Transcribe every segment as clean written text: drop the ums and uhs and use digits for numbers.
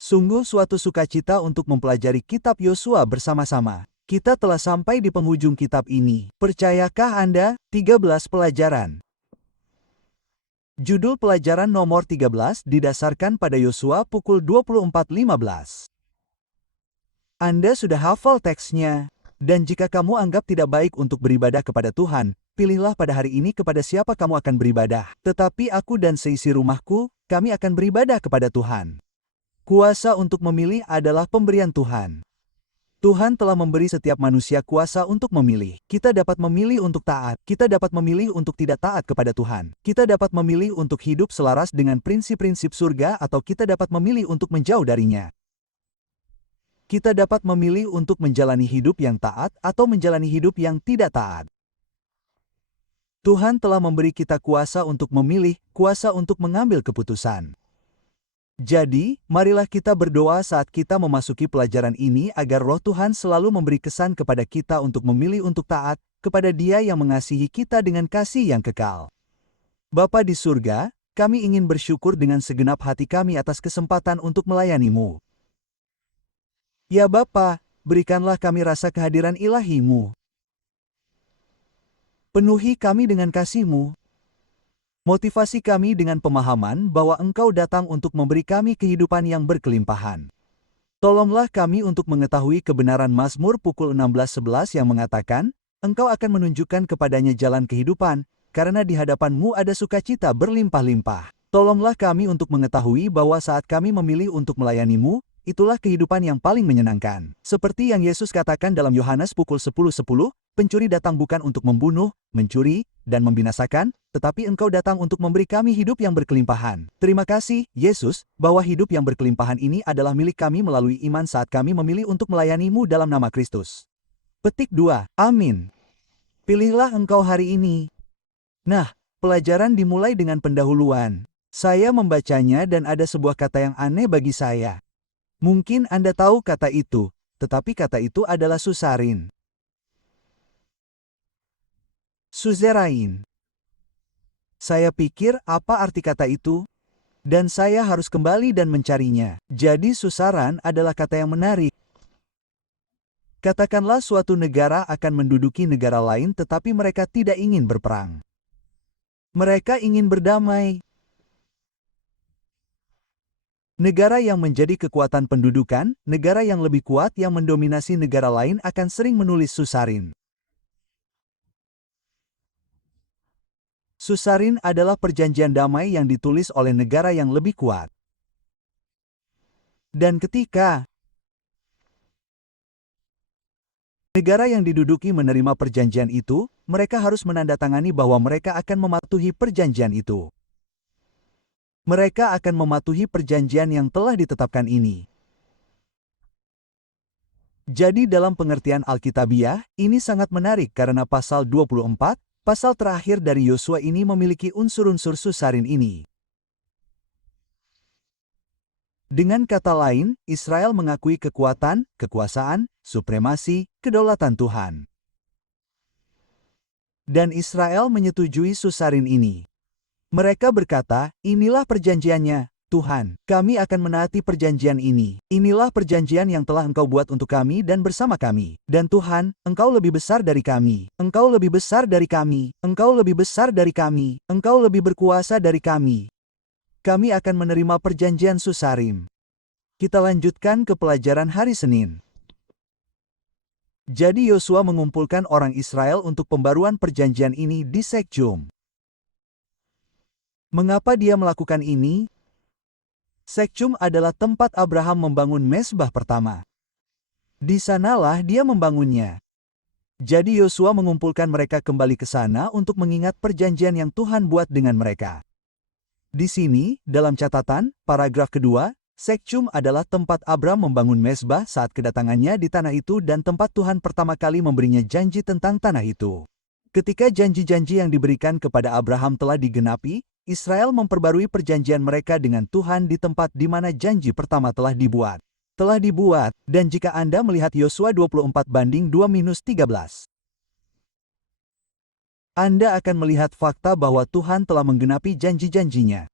Sungguh suatu sukacita untuk mempelajari kitab Yosua bersama-sama. Kita telah sampai di penghujung kitab ini. Percayakah Anda? 13 pelajaran. Judul pelajaran nomor 13 didasarkan pada Yosua pukul 24.15. Anda sudah hafal teksnya. Dan jika kamu anggap tidak baik untuk beribadah kepada Tuhan, pilihlah pada hari ini kepada siapa kamu akan beribadah. Tetapi aku dan seisi rumahku, kami akan beribadah kepada Tuhan. Kuasa untuk memilih adalah pemberian Tuhan. Tuhan telah memberi setiap manusia kuasa untuk memilih. Kita dapat memilih untuk taat. Kita dapat memilih untuk tidak taat kepada Tuhan. Kita dapat memilih untuk hidup selaras dengan prinsip-prinsip surga atau kita dapat memilih untuk menjauh darinya. Kita dapat memilih untuk menjalani hidup yang taat atau menjalani hidup yang tidak taat. Tuhan telah memberi kita kuasa untuk memilih, kuasa untuk mengambil keputusan. Jadi, marilah kita berdoa saat kita memasuki pelajaran ini agar Roh Tuhan selalu memberi kesan kepada kita untuk memilih untuk taat kepada Dia yang mengasihi kita dengan kasih yang kekal. Bapa di surga, kami ingin bersyukur dengan segenap hati kami atas kesempatan untuk melayani-Mu. Ya Bapa, berikanlah kami rasa kehadiran ilahi-Mu. Penuhi kami dengan kasih-Mu. Motivasi kami dengan pemahaman bahwa Engkau datang untuk memberi kami kehidupan yang berkelimpahan. Tolonglah kami untuk mengetahui kebenaran Mazmur pukul 16:11 yang mengatakan, Engkau akan menunjukkan kepadanya jalan kehidupan, karena di hadapan-Mu ada sukacita berlimpah-limpah. Tolonglah kami untuk mengetahui bahwa saat kami memilih untuk melayani-Mu, itulah kehidupan yang paling menyenangkan. Seperti yang Yesus katakan dalam Yohanes pukul 10:10, pencuri datang bukan untuk membunuh, mencuri, dan membinasakan, tetapi Engkau datang untuk memberi kami hidup yang berkelimpahan. Terima kasih, Yesus, bahwa hidup yang berkelimpahan ini adalah milik kami melalui iman saat kami memilih untuk melayani-Mu dalam nama Kristus. Petik 2. Amin. Pilihlah Engkau hari ini. Nah, pelajaran dimulai dengan pendahuluan. Saya membacanya dan ada sebuah kata yang aneh bagi saya. Mungkin Anda tahu kata itu, tetapi kata itu adalah susarin. Suzerain. Saya pikir apa arti kata itu? Dan saya harus kembali dan mencarinya. Jadi susaran adalah kata yang menarik. Katakanlah suatu negara akan menduduki negara lain tetapi mereka tidak ingin berperang. Mereka ingin berdamai. Negara yang menjadi kekuatan pendudukan, negara yang lebih kuat yang mendominasi negara lain akan sering menulis susarin. Susarin adalah perjanjian damai yang ditulis oleh negara yang lebih kuat. Dan ketika negara yang diduduki menerima perjanjian itu, mereka harus menandatangani bahwa mereka akan mematuhi perjanjian itu. Mereka akan mematuhi perjanjian yang telah ditetapkan ini. Jadi dalam pengertian Alkitabiah, ini sangat menarik karena pasal 24, pasal terakhir dari Yosua ini memiliki unsur-unsur susarin ini. Dengan kata lain, Israel mengakui kekuatan, kekuasaan, supremasi, kedaulatan Tuhan. Dan Israel menyetujui susarin ini. Mereka berkata, inilah perjanjiannya, Tuhan, kami akan menaati perjanjian ini. Inilah perjanjian yang telah Engkau buat untuk kami dan bersama kami. Dan Tuhan, Engkau lebih besar dari kami. Engkau lebih besar dari kami. Engkau lebih besar dari kami. Engkau lebih berkuasa dari kami. Kami akan menerima perjanjian susarim. Kita lanjutkan ke pelajaran hari Senin. Jadi Yosua mengumpulkan orang Israel untuk pembaruan perjanjian ini di Sekjum. Mengapa dia melakukan ini? Sekjum adalah tempat Abraham membangun mezbah pertama. Di sanalah dia membangunnya. Jadi Yosua mengumpulkan mereka kembali ke sana untuk mengingat perjanjian yang Tuhan buat dengan mereka. Di sini, dalam catatan, paragraf kedua, Sekjum adalah tempat Abram membangun mezbah saat kedatangannya di tanah itu dan tempat Tuhan pertama kali memberinya janji tentang tanah itu. Ketika janji-janji yang diberikan kepada Abraham telah digenapi, Israel memperbarui perjanjian mereka dengan Tuhan di tempat di mana janji pertama telah dibuat. Dan jika Anda melihat Yosua 24:2-13, Anda akan melihat fakta bahwa Tuhan telah menggenapi janji-janjinya.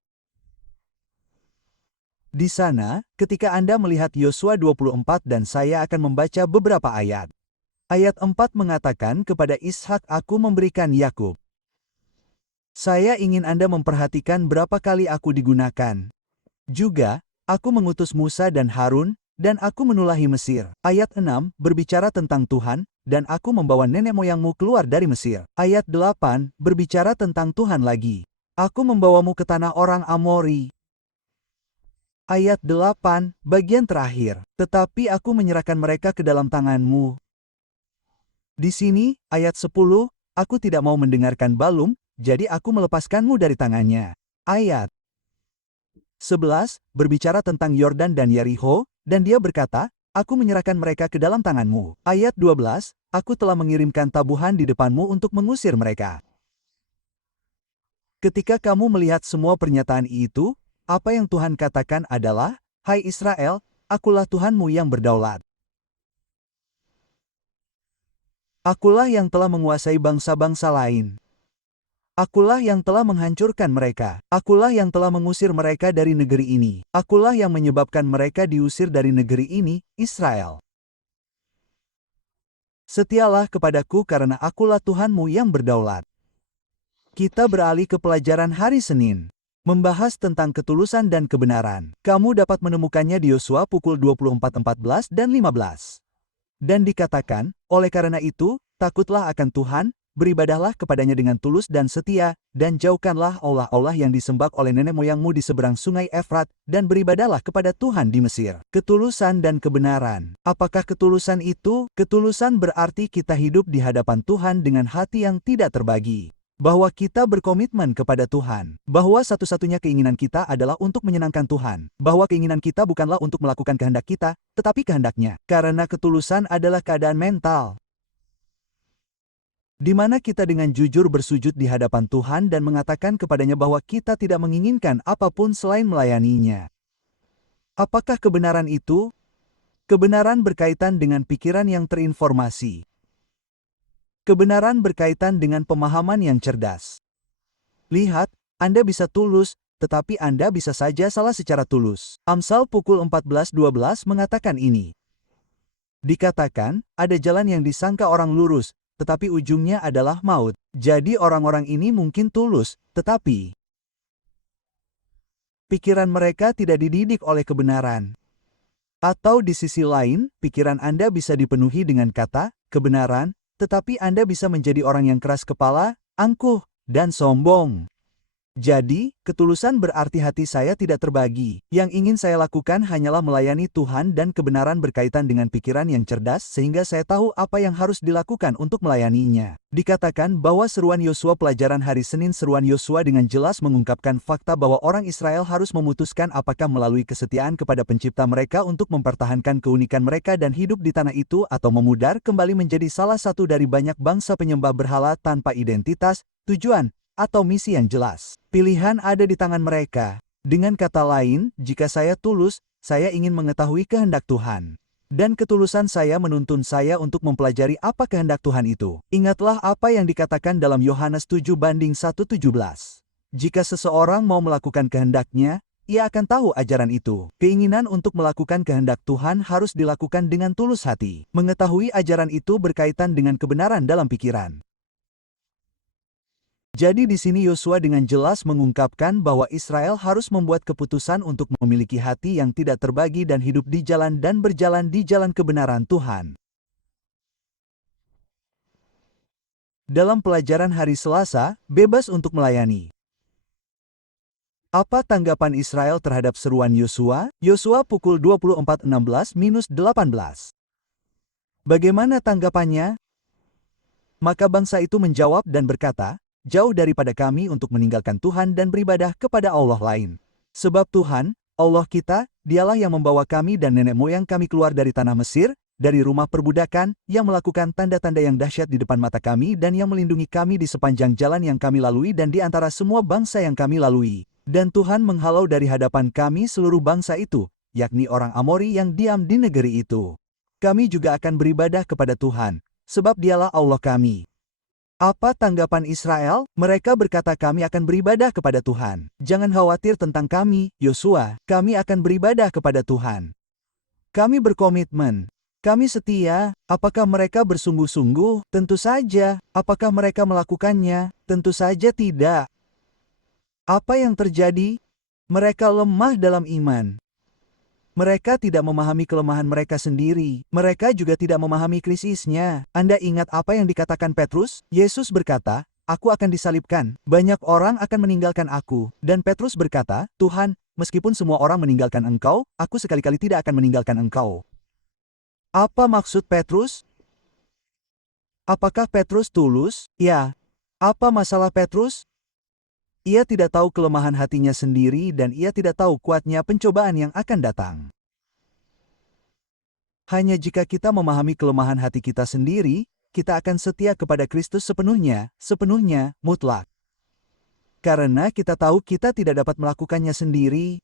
Di sana, ketika Anda melihat Yosua 24 dan saya akan membaca beberapa ayat. Ayat 4 mengatakan kepada Ishak aku memberikan Yakub. Saya ingin Anda memperhatikan berapa kali aku digunakan. Juga, aku mengutus Musa dan Harun, dan aku menulahi Mesir. Ayat 6 berbicara tentang Tuhan, dan aku membawa nenek moyangmu keluar dari Mesir. Ayat 8 berbicara tentang Tuhan lagi. Aku membawamu ke tanah orang Amori. Ayat 8, bagian terakhir. Tetapi aku menyerahkan mereka ke dalam tanganmu. Di sini, ayat 10, aku tidak mau mendengarkan balum, jadi aku melepaskanmu dari tangannya. Ayat 11, berbicara tentang Yordan dan Yeriho, dan dia berkata, aku menyerahkan mereka ke dalam tanganmu. Ayat 12, aku telah mengirimkan tabuhan di depanmu untuk mengusir mereka. Ketika kamu melihat semua pernyataan itu, apa yang Tuhan katakan adalah, hai Israel, akulah Tuhanmu yang berdaulat. Akulah yang telah menguasai bangsa-bangsa lain. Akulah yang telah menghancurkan mereka. Akulah yang telah mengusir mereka dari negeri ini. Akulah yang menyebabkan mereka diusir dari negeri ini, Israel. Setialah kepadaku karena akulah Tuhanmu yang berdaulat. Kita beralih ke pelajaran hari Senin. Membahas tentang ketulusan dan kebenaran. Kamu dapat menemukannya di Yosua pukul 24:14 dan 15. Dan dikatakan, oleh karena itu, takutlah akan Tuhan, beribadahlah kepadanya dengan tulus dan setia, dan jauhkanlah Allah-Allah yang disembah oleh nenek moyangmu di seberang sungai Efrat, dan beribadahlah kepada Tuhan di Mesir. Ketulusan dan kebenaran. Apakah ketulusan itu? Ketulusan berarti kita hidup di hadapan Tuhan dengan hati yang tidak terbagi. Bahwa kita berkomitmen kepada Tuhan. Bahwa satu-satunya keinginan kita adalah untuk menyenangkan Tuhan. Bahwa keinginan kita bukanlah untuk melakukan kehendak kita, tetapi kehendak-Nya. Karena ketulusan adalah keadaan mental. Di mana kita dengan jujur bersujud di hadapan Tuhan dan mengatakan kepadanya bahwa kita tidak menginginkan apapun selain melayaninya. Apakah kebenaran itu? Kebenaran berkaitan dengan pikiran yang terinformasi. Kebenaran berkaitan dengan pemahaman yang cerdas. Lihat, Anda bisa tulus, tetapi Anda bisa saja salah secara tulus. Amsal pukul 14:12 mengatakan ini. Dikatakan, ada jalan yang disangka orang lurus, tetapi ujungnya adalah maut. Jadi orang-orang ini mungkin tulus, tetapi pikiran mereka tidak dididik oleh kebenaran. Atau di sisi lain, pikiran Anda bisa dipenuhi dengan kata, kebenaran, tetapi Anda bisa menjadi orang yang keras kepala, angkuh, dan sombong. Jadi, ketulusan berarti hati saya tidak terbagi. Yang ingin saya lakukan hanyalah melayani Tuhan dan kebenaran berkaitan dengan pikiran yang cerdas sehingga saya tahu apa yang harus dilakukan untuk melayaninya. Dikatakan bahwa seruan Yosua pelajaran hari Senin seruan Yosua dengan jelas mengungkapkan fakta bahwa orang Israel harus memutuskan apakah melalui kesetiaan kepada pencipta mereka untuk mempertahankan keunikan mereka dan hidup di tanah itu atau memudar kembali menjadi salah satu dari banyak bangsa penyembah berhala tanpa identitas, tujuan, atau misi yang jelas. Pilihan ada di tangan mereka. Dengan kata lain, jika saya tulus, saya ingin mengetahui kehendak Tuhan. Dan ketulusan saya menuntun saya untuk mempelajari apa kehendak Tuhan itu. Ingatlah apa yang dikatakan dalam Yohanes 7:1-17. Jika seseorang mau melakukan kehendak-Nya, ia akan tahu ajaran itu. Keinginan untuk melakukan kehendak Tuhan harus dilakukan dengan tulus hati. Mengetahui ajaran itu berkaitan dengan kebenaran dalam pikiran. Jadi di sini Yosua dengan jelas mengungkapkan bahwa Israel harus membuat keputusan untuk memiliki hati yang tidak terbagi dan hidup di jalan dan berjalan di jalan kebenaran Tuhan. Dalam pelajaran hari Selasa, bebas untuk melayani. Apa tanggapan Israel terhadap seruan Yosua? Yosua pukul 24:16-18. Bagaimana tanggapannya? Maka bangsa itu menjawab dan berkata, jauh daripada kami untuk meninggalkan Tuhan dan beribadah kepada Allah lain. Sebab Tuhan, Allah kita, Dialah yang membawa kami dan nenek moyang kami keluar dari tanah Mesir, dari rumah perbudakan, yang melakukan tanda-tanda yang dahsyat di depan mata kami dan yang melindungi kami di sepanjang jalan yang kami lalui dan di antara semua bangsa yang kami lalui. Dan Tuhan menghalau dari hadapan kami seluruh bangsa itu, yakni orang Amori yang diam di negeri itu. Kami juga akan beribadah kepada Tuhan, sebab Dialah Allah kami. Apa tanggapan Israel? Mereka berkata, kami akan beribadah kepada Tuhan. Jangan khawatir tentang kami, Yosua, kami akan beribadah kepada Tuhan. Kami berkomitmen. Kami setia. Apakah mereka bersungguh-sungguh? Tentu saja. Apakah mereka melakukannya? Tentu saja tidak. Apa yang terjadi? Mereka lemah dalam iman. Mereka tidak memahami kelemahan mereka sendiri. Mereka juga tidak memahami krisisnya. Anda ingat apa yang dikatakan Petrus? Yesus berkata, "Aku akan disalibkan. Banyak orang akan meninggalkan aku." Dan Petrus berkata, "Tuhan, meskipun semua orang meninggalkan Engkau, aku sekali-kali tidak akan meninggalkan Engkau." Apa maksud Petrus? Apakah Petrus tulus? Ya. Apa masalah Petrus? Ia tidak tahu kelemahan hatinya sendiri dan ia tidak tahu kuatnya pencobaan yang akan datang. Hanya jika kita memahami kelemahan hati kita sendiri, kita akan setia kepada Kristus sepenuhnya, mutlak. Karena kita tahu kita tidak dapat melakukannya sendiri.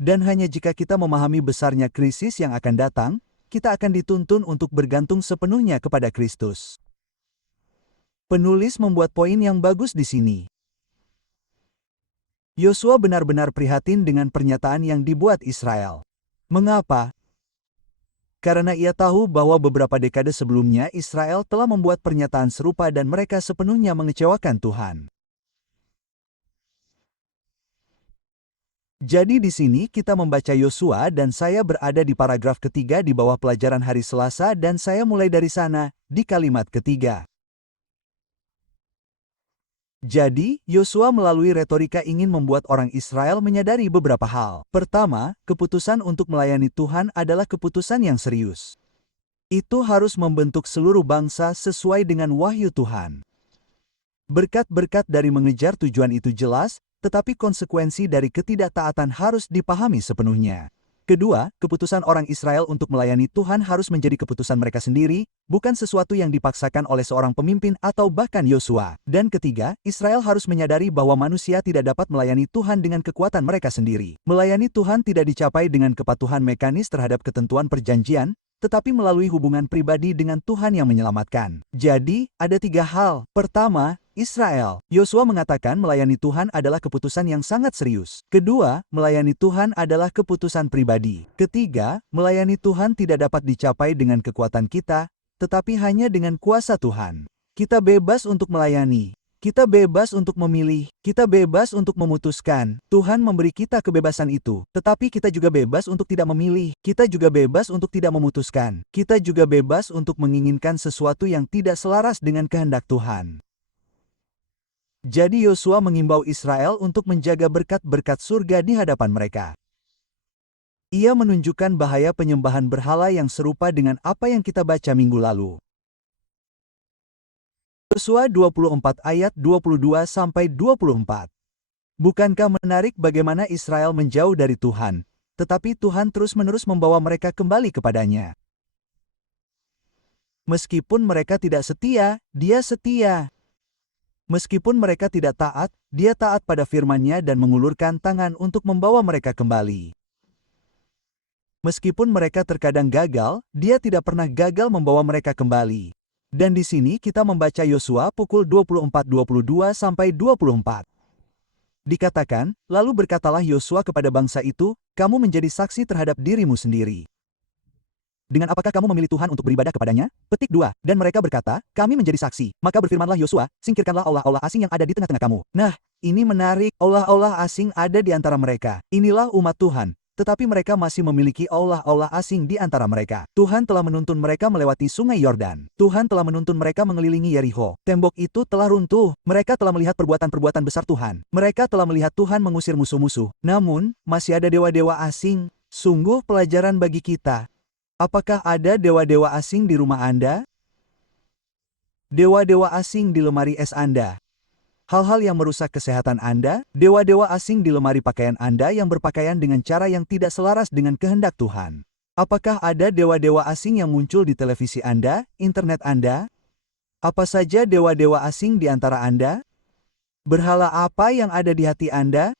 Dan hanya jika kita memahami besarnya krisis yang akan datang, kita akan dituntun untuk bergantung sepenuhnya kepada Kristus. Penulis membuat poin yang bagus di sini. Yosua benar-benar prihatin dengan pernyataan yang dibuat Israel. Mengapa? Karena ia tahu bahwa beberapa dekade sebelumnya Israel telah membuat pernyataan serupa dan mereka sepenuhnya mengecewakan Tuhan. Jadi di sini kita membaca Yosua dan saya berada di paragraf ketiga di bawah pelajaran hari Selasa dan saya mulai dari sana, di kalimat ketiga. Jadi, Yosua melalui retorika ingin membuat orang Israel menyadari beberapa hal. Pertama, keputusan untuk melayani Tuhan adalah keputusan yang serius. Itu harus membentuk seluruh bangsa sesuai dengan wahyu Tuhan. Berkat-berkat dari mengejar tujuan itu jelas, tetapi konsekuensi dari ketidaktaatan harus dipahami sepenuhnya. Kedua, keputusan orang Israel untuk melayani Tuhan harus menjadi keputusan mereka sendiri, bukan sesuatu yang dipaksakan oleh seorang pemimpin atau bahkan Yosua. Dan ketiga, Israel harus menyadari bahwa manusia tidak dapat melayani Tuhan dengan kekuatan mereka sendiri. Melayani Tuhan tidak dicapai dengan kepatuhan mekanis terhadap ketentuan perjanjian, tetapi melalui hubungan pribadi dengan Tuhan yang menyelamatkan. Jadi, ada tiga hal. Pertama, Israel. Yosua mengatakan melayani Tuhan adalah keputusan yang sangat serius. Kedua, melayani Tuhan adalah keputusan pribadi. Ketiga, melayani Tuhan tidak dapat dicapai dengan kekuatan kita, tetapi hanya dengan kuasa Tuhan. Kita bebas untuk melayani. Kita bebas untuk memilih. Kita bebas untuk memutuskan. Tuhan memberi kita kebebasan itu. Tetapi kita juga bebas untuk tidak memilih. Kita juga bebas untuk tidak memutuskan. Kita juga bebas untuk menginginkan sesuatu yang tidak selaras dengan kehendak Tuhan. Jadi Yosua mengimbau Israel untuk menjaga berkat-berkat surga di hadapan mereka. Ia menunjukkan bahaya penyembahan berhala yang serupa dengan apa yang kita baca minggu lalu. Yosua 24 ayat 22-24. Bukankah menarik bagaimana Israel menjauh dari Tuhan, tetapi Tuhan terus-menerus membawa mereka kembali kepadanya. Meskipun mereka tidak setia, Dia setia. Meskipun mereka tidak taat, Dia taat pada firman-Nya dan mengulurkan tangan untuk membawa mereka kembali. Meskipun mereka terkadang gagal, Dia tidak pernah gagal membawa mereka kembali. Dan di sini kita membaca Yosua pukul 24:22-24. Dikatakan, lalu berkatalah Yosua kepada bangsa itu, kamu menjadi saksi terhadap dirimu sendiri. Dengan apakah kamu memilih Tuhan untuk beribadah kepadanya? Petik 2. Dan mereka berkata, kami menjadi saksi. Maka berfirmanlah Yosua, singkirkanlah allah-allah asing yang ada di tengah-tengah kamu. Nah, ini menarik, allah-allah asing ada di antara mereka. Inilah umat Tuhan. Tetapi mereka masih memiliki allah-allah asing di antara mereka. Tuhan telah menuntun mereka melewati sungai Yordan. Tuhan telah menuntun mereka mengelilingi Yerikho. Tembok itu telah runtuh. Mereka telah melihat perbuatan-perbuatan besar Tuhan. Mereka telah melihat Tuhan mengusir musuh-musuh. Namun, masih ada dewa-dewa asing. Sungguh pelajaran bagi kita. Apakah ada dewa-dewa asing di rumah Anda? Dewa-dewa asing di lemari es Anda. Hal-hal yang merusak kesehatan Anda, dewa-dewa asing di lemari pakaian Anda yang berpakaian dengan cara yang tidak selaras dengan kehendak Tuhan. Apakah ada dewa-dewa asing yang muncul di televisi Anda, internet Anda? Apa saja dewa-dewa asing di antara Anda? Berhala apa yang ada di hati Anda?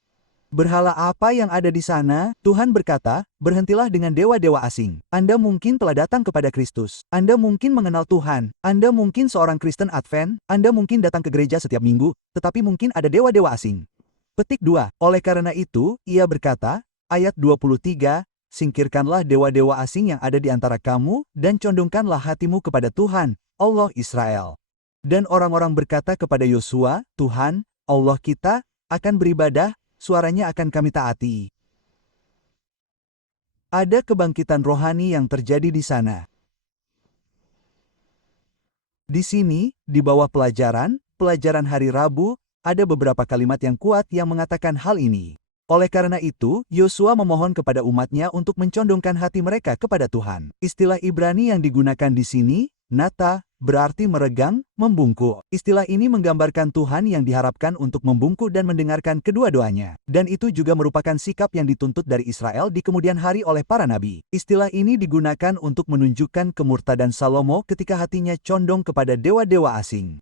Berhala apa yang ada di sana? Tuhan berkata, berhentilah dengan dewa-dewa asing. Anda mungkin telah datang kepada Kristus. Anda mungkin mengenal Tuhan. Anda mungkin seorang Kristen Advent. Anda mungkin datang ke gereja setiap minggu, tetapi mungkin ada dewa-dewa asing. Petik 2. Oleh karena itu, ia berkata, ayat 23, singkirkanlah dewa-dewa asing yang ada di antara kamu, dan condongkanlah hatimu kepada Tuhan, Allah Israel. Dan orang-orang berkata kepada Yosua, Tuhan, Allah kita, akan beribadah, suaranya akan kami taati. Ada kebangkitan rohani yang terjadi di sana. Di sini, di bawah pelajaran hari Rabu, ada beberapa kalimat yang kuat yang mengatakan hal ini. Oleh karena itu, Yosua memohon kepada umatnya untuk mencondongkan hati mereka kepada Tuhan. Istilah Ibrani yang digunakan di sini, nata, berarti meregang, membungkuk. Istilah ini menggambarkan Tuhan yang diharapkan untuk membungkuk dan mendengarkan kedua-duanya. Dan itu juga merupakan sikap yang dituntut dari Israel di kemudian hari oleh para nabi. Istilah ini digunakan untuk menunjukkan kemurtadan Salomo ketika hatinya condong kepada dewa-dewa asing.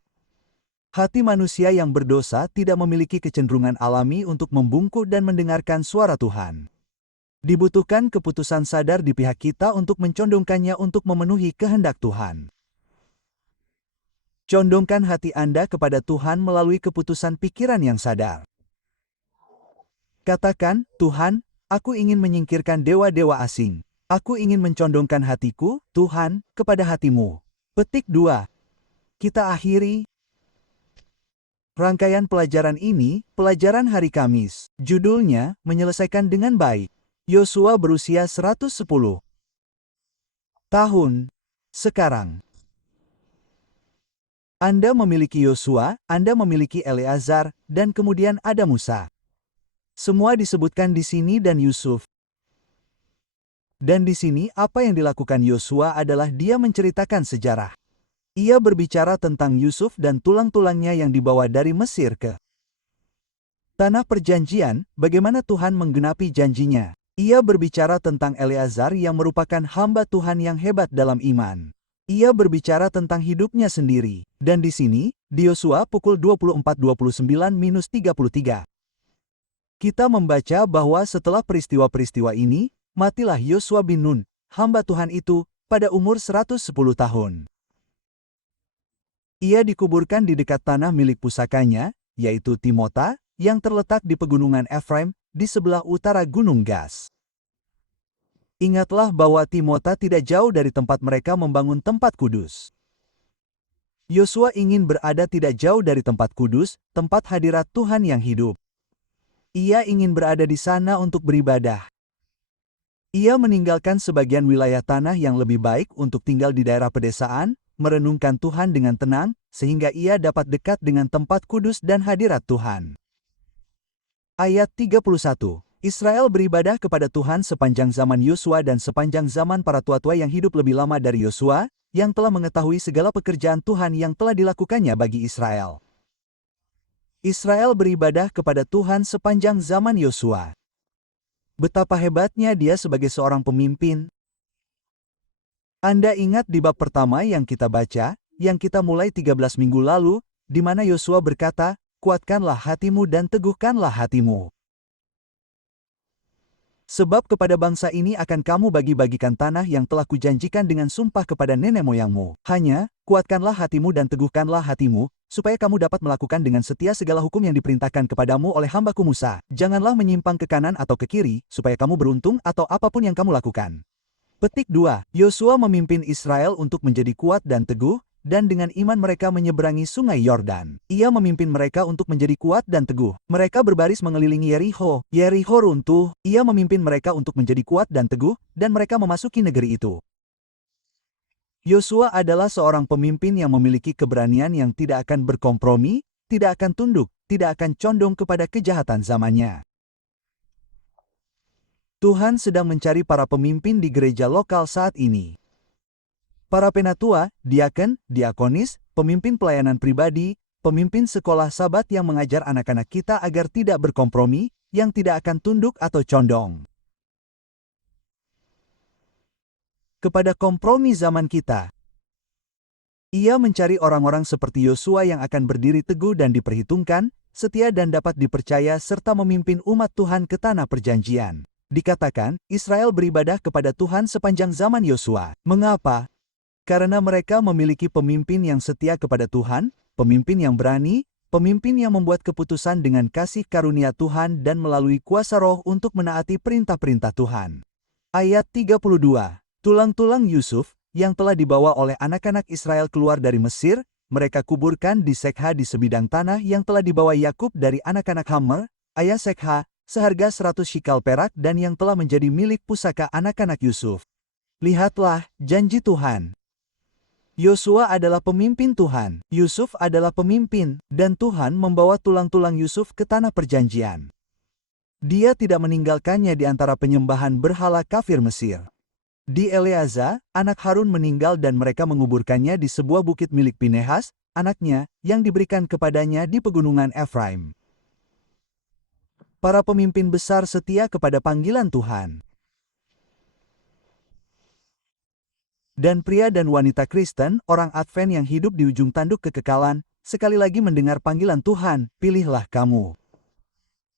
Hati manusia yang berdosa tidak memiliki kecenderungan alami untuk membungkuk dan mendengarkan suara Tuhan. Dibutuhkan keputusan sadar di pihak kita untuk mencondongkannya untuk memenuhi kehendak Tuhan. Condongkan hati Anda kepada Tuhan melalui keputusan pikiran yang sadar. Katakan, Tuhan, aku ingin menyingkirkan dewa-dewa asing. Aku ingin mencondongkan hatiku, Tuhan, kepada hatimu. Petik 2. Kita akhiri rangkaian pelajaran ini, pelajaran hari Kamis. Judulnya, menyelesaikan dengan baik. Yosua berusia 110 tahun. Sekarang, Anda memiliki Yosua, Anda memiliki Eleazar, dan kemudian ada Musa. Semua disebutkan di sini dan Yusuf. Dan di sini apa yang dilakukan Yosua adalah dia menceritakan sejarah. Ia berbicara tentang Yusuf dan tulang-tulangnya yang dibawa dari Mesir ke Tanah Perjanjian, bagaimana Tuhan menggenapi janjinya. Ia berbicara tentang Eleazar yang merupakan hamba Tuhan yang hebat dalam iman. Ia berbicara tentang hidupnya sendiri. Dan di sini, di Yosua pukul 24:29-33. Kita membaca bahwa setelah peristiwa-peristiwa ini, matilah Yosua bin Nun, hamba Tuhan itu, pada umur 110 tahun. Ia dikuburkan di dekat tanah milik pusakanya, yaitu Timota, yang terletak di pegunungan Efraim, di sebelah utara Gunung Gas. Ingatlah bahwa Timota tidak jauh dari tempat mereka membangun tempat kudus. Yosua ingin berada tidak jauh dari tempat kudus, tempat hadirat Tuhan yang hidup. Ia ingin berada di sana untuk beribadah. Ia meninggalkan sebagian wilayah tanah yang lebih baik untuk tinggal di daerah pedesaan, merenungkan Tuhan dengan tenang, sehingga ia dapat dekat dengan tempat kudus dan hadirat Tuhan. Ayat 31. Israel beribadah kepada Tuhan sepanjang zaman Yosua dan sepanjang zaman para tua-tua yang hidup lebih lama dari Yosua, yang telah mengetahui segala pekerjaan Tuhan yang telah dilakukannya bagi Israel. Israel beribadah kepada Tuhan sepanjang zaman Yosua. Betapa hebatnya dia sebagai seorang pemimpin. Anda ingat di bab pertama yang kita baca, yang kita mulai 13 minggu lalu, di mana Yosua berkata, kuatkanlah hatimu dan teguhkanlah hatimu. Sebab kepada bangsa ini akan kamu bagi-bagikan tanah yang telah kujanjikan dengan sumpah kepada nenek moyangmu. Hanya, kuatkanlah hatimu dan teguhkanlah hatimu, supaya kamu dapat melakukan dengan setia segala hukum yang diperintahkan kepadamu oleh hambaku Musa. Janganlah menyimpang ke kanan atau ke kiri, supaya kamu beruntung atau apapun yang kamu lakukan. Petik 2. Yosua memimpin Israel untuk menjadi kuat dan teguh, dan dengan iman mereka menyeberangi sungai Yordan. Ia memimpin mereka untuk menjadi kuat dan teguh. Mereka berbaris mengelilingi Yerikho. Yerikho runtuh. Ia memimpin mereka untuk menjadi kuat dan teguh, dan mereka memasuki negeri itu. Yosua adalah seorang pemimpin yang memiliki keberanian yang tidak akan berkompromi, tidak akan tunduk, tidak akan condong kepada kejahatan zamannya. Tuhan sedang mencari para pemimpin di gereja lokal saat ini. Para penatua, diaken, diakonis, pemimpin pelayanan pribadi, pemimpin sekolah sabat yang mengajar anak-anak kita agar tidak berkompromi, yang tidak akan tunduk atau condong kepada kompromi zaman kita. Ia mencari orang-orang seperti Yosua yang akan berdiri teguh dan diperhitungkan, setia dan dapat dipercaya serta memimpin umat Tuhan ke tanah perjanjian. Dikatakan, Israel beribadah kepada Tuhan sepanjang zaman Yosua. Mengapa? Karena mereka memiliki pemimpin yang setia kepada Tuhan, pemimpin yang berani, pemimpin yang membuat keputusan dengan kasih karunia Tuhan dan melalui kuasa roh untuk menaati perintah-perintah Tuhan. Ayat 32. Tulang-tulang Yusuf, yang telah dibawa oleh anak-anak Israel keluar dari Mesir, mereka kuburkan di Sekha di sebidang tanah yang telah dibawa Yakub dari anak-anak Hammer, ayah Sekha, seharga 100 shikal perak dan yang telah menjadi milik pusaka anak-anak Yusuf. Lihatlah, janji Tuhan. Yosua adalah pemimpin Tuhan, Yusuf adalah pemimpin, dan Tuhan membawa tulang-tulang Yusuf ke tanah perjanjian. Dia tidak meninggalkannya di antara penyembahan berhala kafir Mesir. Di Eleazar, anak Harun meninggal dan mereka menguburkannya di sebuah bukit milik Pinehas, anaknya, yang diberikan kepadanya di pegunungan Efraim. Para pemimpin besar setia kepada panggilan Tuhan. Dan pria dan wanita Kristen, orang Advent yang hidup di ujung tanduk kekekalan, sekali lagi mendengar panggilan Tuhan, pilihlah kamu.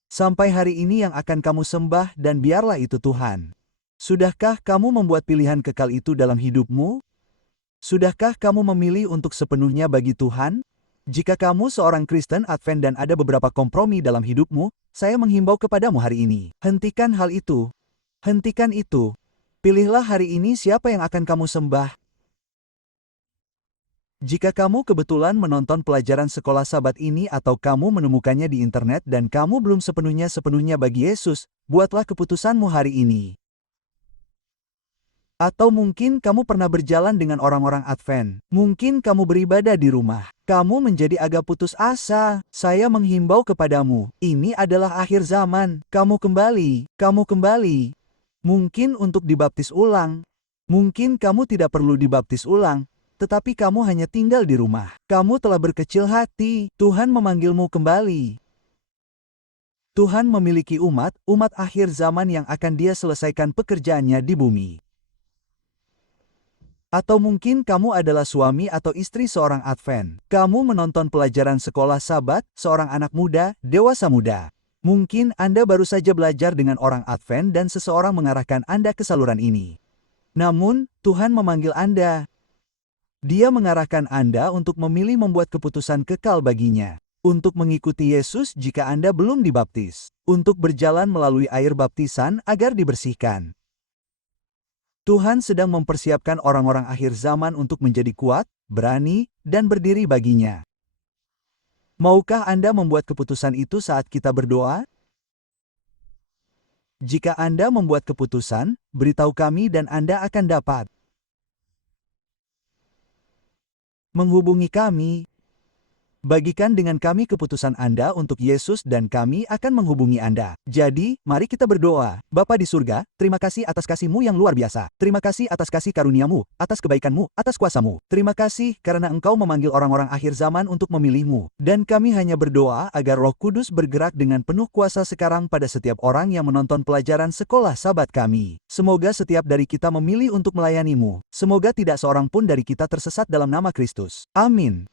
Sampai hari ini yang akan kamu sembah dan biarlah itu Tuhan. Sudahkah kamu membuat pilihan kekal itu dalam hidupmu? Sudahkah kamu memilih untuk sepenuhnya bagi Tuhan? Jika kamu seorang Kristen Advent dan ada beberapa kompromi dalam hidupmu, saya menghimbau kepadamu hari ini. Hentikan hal itu. Hentikan itu. Pilihlah hari ini siapa yang akan kamu sembah. Jika kamu kebetulan menonton pelajaran sekolah Sabat ini atau kamu menemukannya di internet dan kamu belum sepenuhnya bagi Yesus, buatlah keputusanmu hari ini. Atau mungkin kamu pernah berjalan dengan orang-orang Advent. Mungkin kamu beribadah di rumah. Kamu menjadi agak putus asa. Saya menghimbau kepadamu, ini adalah akhir zaman. Kamu kembali. Kamu kembali. Mungkin untuk dibaptis ulang. Mungkin kamu tidak perlu dibaptis ulang, tetapi kamu hanya tinggal di rumah. Kamu telah berkecil hati. Tuhan memanggilmu kembali. Tuhan memiliki umat akhir zaman yang akan Dia selesaikan pekerjaannya di bumi. Atau mungkin kamu adalah suami atau istri seorang Advent. Kamu menonton pelajaran sekolah Sabat, seorang anak muda, dewasa muda. Mungkin Anda baru saja belajar dengan orang Advent dan seseorang mengarahkan Anda ke saluran ini. Namun, Tuhan memanggil Anda. Dia mengarahkan Anda untuk memilih membuat keputusan kekal baginya. Untuk mengikuti Yesus jika Anda belum dibaptis. Untuk berjalan melalui air baptisan agar dibersihkan. Tuhan sedang mempersiapkan orang-orang akhir zaman untuk menjadi kuat, berani, dan berdiri baginya. Maukah Anda membuat keputusan itu saat kita berdoa? Jika Anda membuat keputusan, beritahu kami dan Anda akan dapat menghubungi kami. Bagikan dengan kami keputusan Anda untuk Yesus dan kami akan menghubungi Anda. Jadi, mari kita berdoa. Bapa di surga, terima kasih atas kasih-Mu yang luar biasa. Terima kasih atas kasih karunia-Mu, atas kebaikan-Mu, atas kuasa-Mu. Terima kasih karena Engkau memanggil orang-orang akhir zaman untuk memilih-Mu. Dan kami hanya berdoa agar Roh Kudus bergerak dengan penuh kuasa sekarang pada setiap orang yang menonton pelajaran sekolah Sabat kami. Semoga setiap dari kita memilih untuk melayani-Mu. Semoga tidak seorang pun dari kita tersesat dalam nama Kristus. Amin.